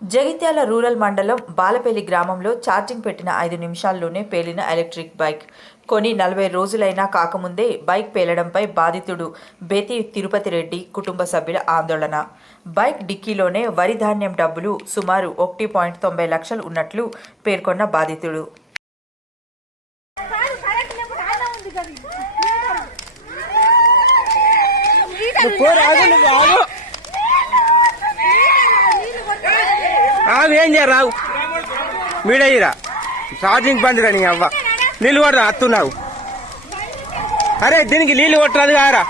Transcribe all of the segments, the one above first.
Jagtial rural మండలం బాలపల్లి గ్రామంలో charging పెట్టిన ఐదు నిమిషాల్లోనే పేలిన ఎలక్ట్రిక్ బైక్. కొని నలభై రోజులైనా కాకముందే బైక్ పేలడంపై బాధితుడు బేతి తిరుపతి రెడ్డి కుటుంబ సభ్యుల ఆందోళన. బైక్ డిక్కీలోనే వరి ధాన్యం డబ్బులు సుమారు ఒకటి పాయింట్ తొంభై లక్షలు ఉన్నట్లు పేర్కొన్న బాధితుడు కాదు కరెంట్ లేకపోతే ఆడ ఉంది కదా నువ్వు పోరు, ఆగు, నువ్వు ఆగు. ఆగు ఏం చేయరావు మీడయ్యరా మీడయ్యిరా ఛార్జింగ్ బంద్ నీ అవ్వ. నీళ్ళు కొట్టరా అత్తున్నావు. అరే దీనికి నీళ్ళు కొట్టరాదు కారా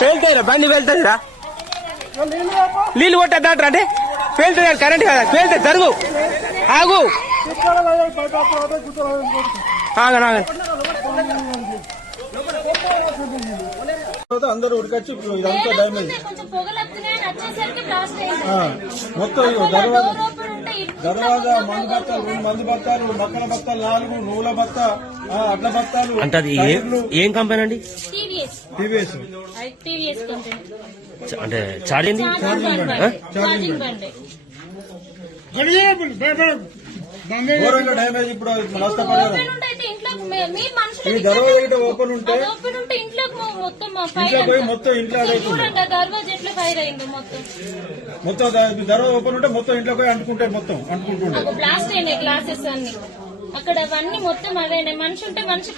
పేలుతాయిరా బండి వెళ్తుందిరా నీళ్ళు కొట్టద్దాట్రా అంటే? పేలుతుంది కరెంట్ కదా. పేలుతుంది జరుగు. ఆగు. ఆగను తర్వాత అందరూ ఉడికొచ్చి ఇప్పుడు ఇదంతా డ్యామేజ్ మొత్తం దర్వాజా దర్వాజా మందు బత్తాలు రెండు మంది బత్తాలు మక్కల బత్తాలు నాలుగు నువ్వుల బత్త అడ్ల బత్తాలు అంటే అది ఏం కంపెనీ అండి? టీవీఎస్ అంటే చార్జింగ్ ఘోరంగా డ్యామేజ్ ఇప్పుడు నష్టపరిహారం మీ- మనుషులు ఓపెన్ ఉంటే అది ఓపెన్ ఉంటే ఇంట్లోకి మొత్తం మా ఫైర్ పోయి. మొత్తం ఇంట్లో చూడండి ఆ దర్వాజా ఎట్లా ఫైర్ అయిందో మొత్తం. మొత్తం దర్వాజా ఓపెన్ ఉంటే మొత్తం ఇంట్లో పోయి మొత్తం అంటుకుంటుండే. బ్లాస్ట్ అయినాయి గ్లాసెస్ అన్ని. అక్కడ అవన్నీ మొత్తం అవే మనిషి ఉంటే మనిషి